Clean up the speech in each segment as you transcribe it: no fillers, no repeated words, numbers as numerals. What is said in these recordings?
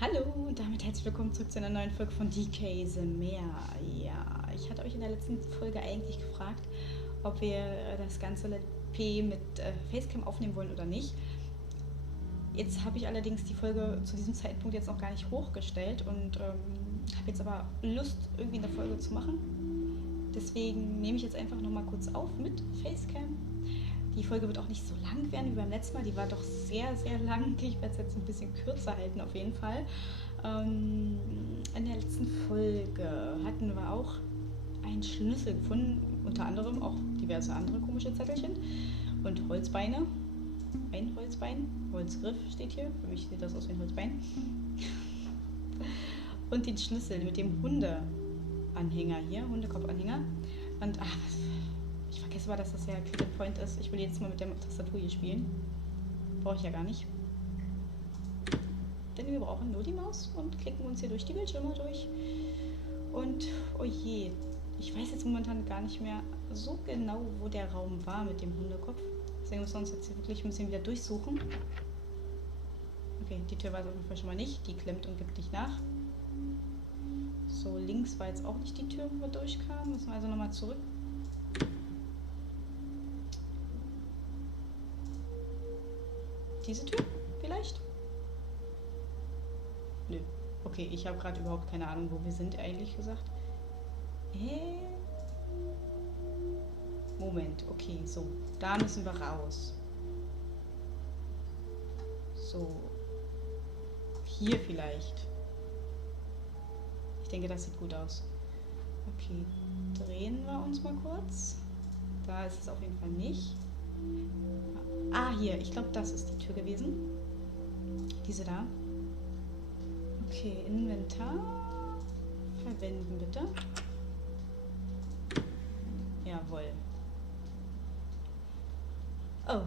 Hallo und damit herzlich willkommen zurück zu einer neuen Folge von Decay The Mare. Ja, ich hatte euch in der letzten Folge eigentlich gefragt, ob wir das ganze Let's Play mit Facecam aufnehmen wollen oder nicht. Jetzt habe ich allerdings die Folge zu diesem Zeitpunkt jetzt noch gar nicht hochgestellt und habe jetzt aber Lust, irgendwie eine Folge zu machen. Deswegen nehme ich jetzt einfach nochmal kurz auf mit Facecam. Die Folge wird auch nicht so lang werden wie beim letzten Mal. Die war doch sehr, sehr lang. Ich werde es jetzt ein bisschen kürzer halten auf jeden Fall. In der letzten Folge hatten wir auch einen Schlüssel gefunden. Unter anderem auch diverse andere komische Zettelchen. Und Holzbeine. Ein Holzbein. Holzgriff steht hier. Für mich sieht das aus wie ein Holzbein. Und den Schlüssel mit dem Hundeanhänger hier. Hundekopfanhänger. Und ich vergesse mal, dass das ja Click Point ist. Ich will jetzt mal mit der Tastatur hier spielen. Brauche ich ja gar nicht. Denn wir brauchen nur die Maus und klicken uns hier durch die Bildschirme durch. Und oh je, ich weiß jetzt momentan gar nicht mehr so genau, wo der Raum war mit dem Hundekopf. Deswegen müssen wir uns jetzt hier wirklich ein bisschen wieder durchsuchen. Okay, die Tür war es auf jeden Fall schon mal nicht. Die klemmt und gibt nicht nach. So, links war jetzt auch nicht die Tür, wo wir durchkamen. Müssen wir also nochmal zurück. Diese Tür vielleicht? Nö. Okay, ich habe gerade überhaupt keine Ahnung, wo wir sind, ehrlich gesagt. Moment, okay, so. Da müssen wir raus. So. Hier vielleicht. Ich denke, das sieht gut aus. Okay, drehen wir uns mal kurz. Da ist es auf jeden Fall nicht. Ah, hier. Ich glaube, das ist die Tür gewesen. Diese da. Okay, Inventar. Verwenden, bitte. Jawohl. Oh.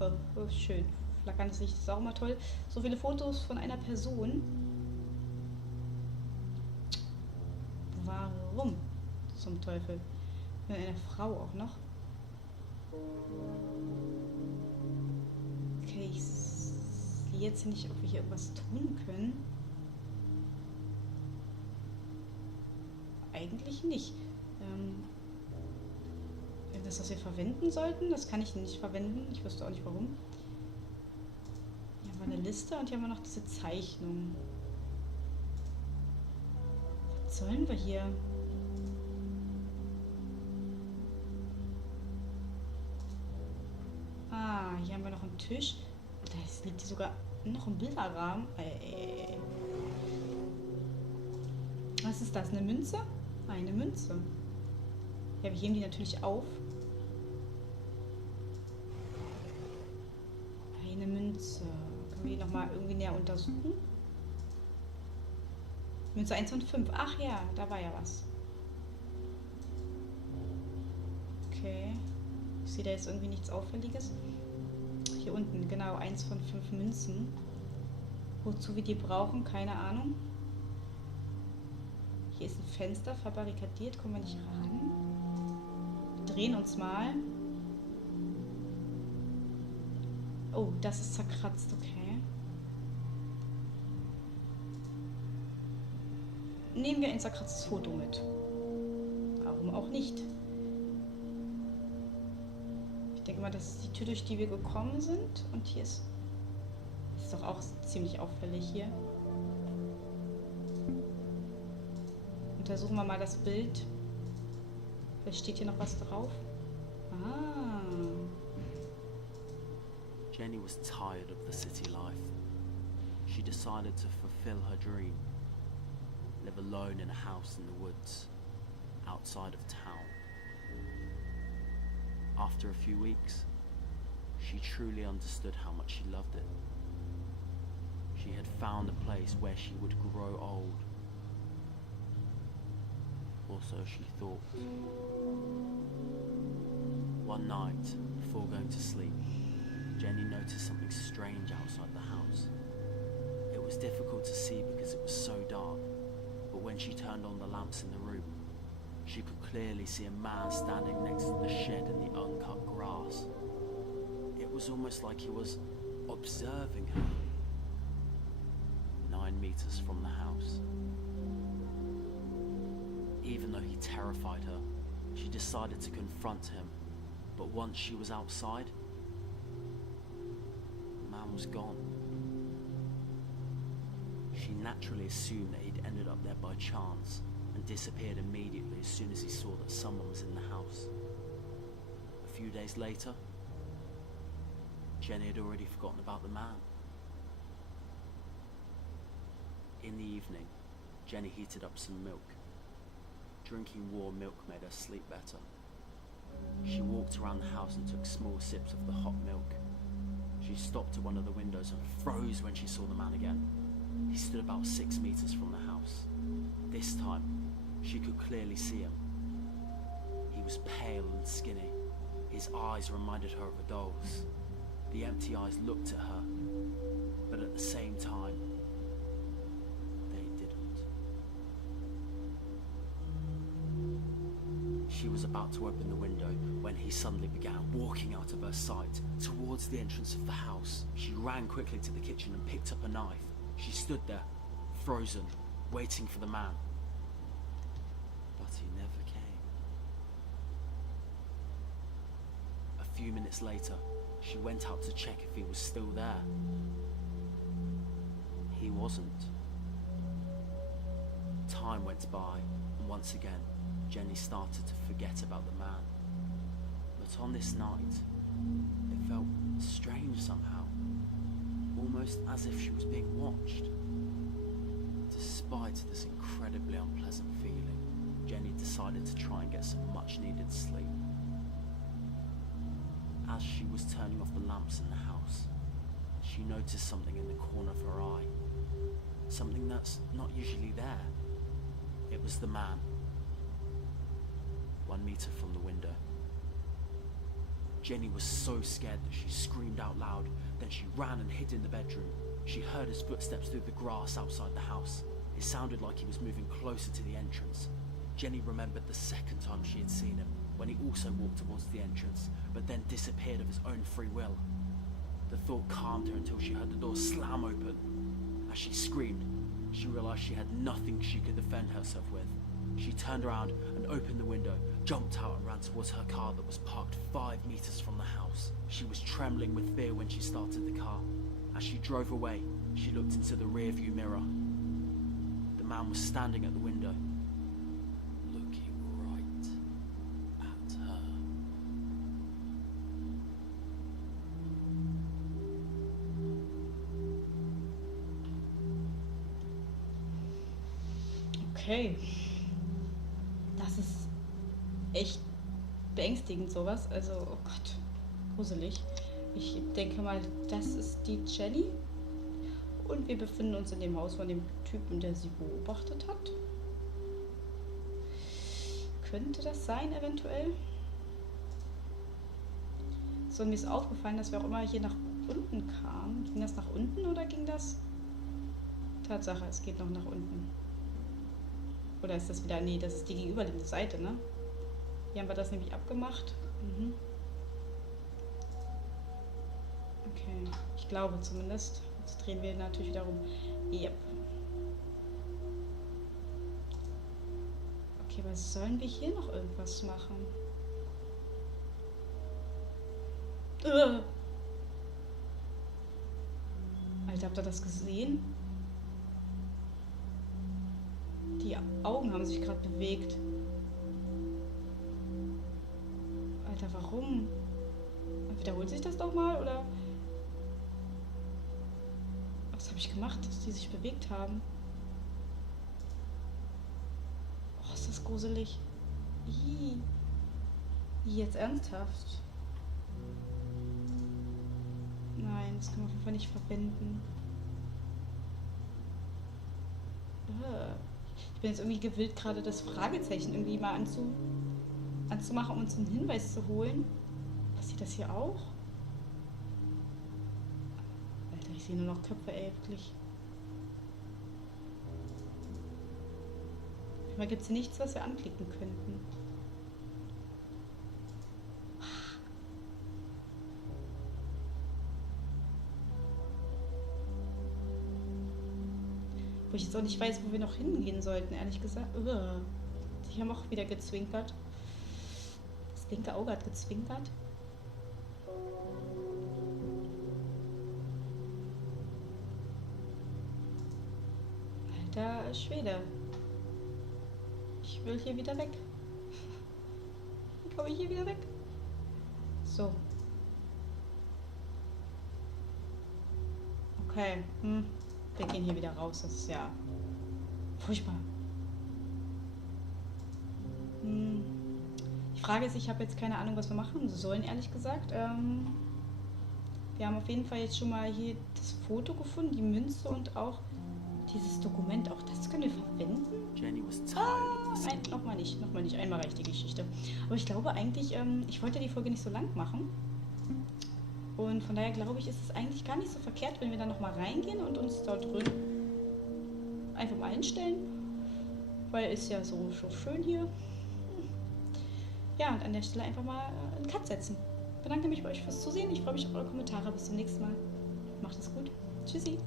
Oh, schön. Flackerndes Licht ist auch immer toll. So viele Fotos von einer Person. Warum? Zum Teufel. Von einer Frau auch noch. Okay, ich sehe jetzt nicht, ob wir hier irgendwas tun können. Eigentlich nicht. Das, was wir verwenden sollten, das kann ich nicht verwenden. Ich wüsste auch nicht warum. Hier haben wir eine Liste und hier haben wir noch diese Zeichnung. Was sollen wir hier? Hier haben wir noch einen Tisch. Da liegt sogar noch ein Bilderrahmen. Was ist das? Eine Münze? Eine Münze. Ja, wir heben die natürlich auf. Eine Münze. Können wir die nochmal irgendwie näher untersuchen? Münze 1 von 5. Ach ja, da war ja was. Okay. Ich sehe da jetzt irgendwie nichts Auffälliges. Hier unten, genau, 1 von 5 Münzen. Wozu wir die brauchen, keine Ahnung. Hier ist ein Fenster, verbarrikadiert, kommen wir nicht ran. Wir drehen uns mal. Oh, das ist zerkratzt, okay. Nehmen wir ein zerkratztes Foto mit. Warum auch nicht? Ich denke mal, das ist die Tür, durch die wir gekommen sind. Und hier ist doch auch ziemlich auffällig hier. Untersuchen wir mal das Bild. Vielleicht steht hier noch was drauf. Ah. Jenny was tired of the city life. She decided to fulfill her dream. Live alone in a house in the woods, outside of town. After a few weeks, she truly understood how much she loved it. She had found a place where she would grow old. Or so she thought. One night, before going to sleep, Jenny noticed something strange outside the house. It was difficult to see because it was so dark, but when she turned on the lamps in the room, she could clearly see a man standing next to the shed in the uncut grass. It was almost like he was observing her. 9 meters from the house. Even though he terrified her, she decided to confront him, but once she was outside, the man was gone. She naturally assumed that he'd ended up there by chance and disappeared immediately as soon as he saw that someone was in the house. A few days later, Jenny had already forgotten about the man. In the evening, Jenny heated up some milk. Drinking warm milk made her sleep better. She walked around the house and took small sips of the hot milk. She stopped at one of the windows and froze when she saw the man again. He stood about 6 meters from the house. This time, she could clearly see him. He was pale and skinny. His eyes reminded her of a doll's. The empty eyes looked at her, but at the same time, they didn't. She was about to open the window when he suddenly began walking out of her sight towards the entrance of the house. She ran quickly to the kitchen and picked up a knife. She stood there, frozen, waiting for the man. But he never came. A few minutes later, she went out to check if he was still there. He wasn't. Time went by, and once again, Jenny started to forget about the man. But on this night, it felt strange somehow. Almost as if she was being watched. Despite this incredibly unpleasant feeling, Jenny decided to try and get some much-needed sleep. As she was turning off the lamps in the house, she noticed something in the corner of her eye. Something that's not usually there. It was the man. 1 meter from the window. Jenny was so scared that she screamed out loud. Then she ran and hid in the bedroom. She heard his footsteps through the grass outside the house. It sounded like he was moving closer to the entrance. Jenny remembered the second time she had seen him, when he also walked towards the entrance, but then disappeared of his own free will. The thought calmed her until she heard the door slam open. As she screamed, she realized she had nothing she could defend herself with. She turned around and opened the window, jumped out and ran towards her car that was parked 5 meters from the house. She was trembling with fear when she started the car. As she drove away, she looked into the rearview mirror. The man was standing at the window, looking right at her. Okay. Das ist echt beängstigend, sowas. Also, oh Gott, gruselig. Ich denke mal, das ist die Jenny. Und wir befinden uns in dem Haus von dem Typen, der sie beobachtet hat. Könnte das sein, eventuell? So, mir ist aufgefallen, dass wir auch immer hier nach unten kamen. Ging das nach unten oder ging das? Tatsache, es geht noch nach unten. Oder ist das wieder... Nee, das ist die gegenüberliegende Seite, ne? Hier haben wir das nämlich abgemacht. Mhm. Okay, ich glaube zumindest. Jetzt drehen wir natürlich wieder rum. Yep. Okay, aber sollen wir hier noch irgendwas machen? Alter, habt ihr das gesehen? Die Augen haben sich gerade bewegt. Alter, warum? Wiederholt sich das doch mal, oder? Was habe ich gemacht, dass die sich bewegt haben? Oh, ist das gruselig. Ih. Jetzt ernsthaft? Nein, das kann man auf jeden Fall nicht verbinden. Ich bin jetzt irgendwie gewillt, gerade das Fragezeichen irgendwie mal anzumachen, um uns einen Hinweis zu holen. Passiert das hier auch? Alter, ich sehe nur noch Köpfe, ey, wirklich. Manchmal gibt es hier nichts, was wir anklicken könnten. Wo ich jetzt auch nicht weiß, wo wir noch hingehen sollten, ehrlich gesagt. Die haben auch wieder gezwinkert. Das linke Auge hat gezwinkert. Alter Schwede. Ich will hier wieder weg. Wie komme ich hier wieder weg? So. Okay. Wir gehen hier wieder raus. Das ist ja furchtbar. Die Frage ist, ich habe jetzt keine Ahnung, was wir machen sollen, ehrlich gesagt. Wir haben auf jeden Fall jetzt schon mal hier das Foto gefunden, die Münze und auch dieses Dokument. Auch das können wir verwenden. Jenny was tired. Nochmal nicht. Einmal reicht die Geschichte. Aber ich glaube eigentlich, ich wollte die Folge nicht so lang machen. Und von daher glaube ich, ist es eigentlich gar nicht so verkehrt, wenn wir da nochmal reingehen und uns dort drin einfach mal hinstellen. Weil ist ja so schön hier. Ja, und an der Stelle einfach mal einen Cut setzen. Ich bedanke mich bei euch fürs Zusehen. Ich freue mich auf eure Kommentare. Bis zum nächsten Mal. Macht es gut. Tschüssi.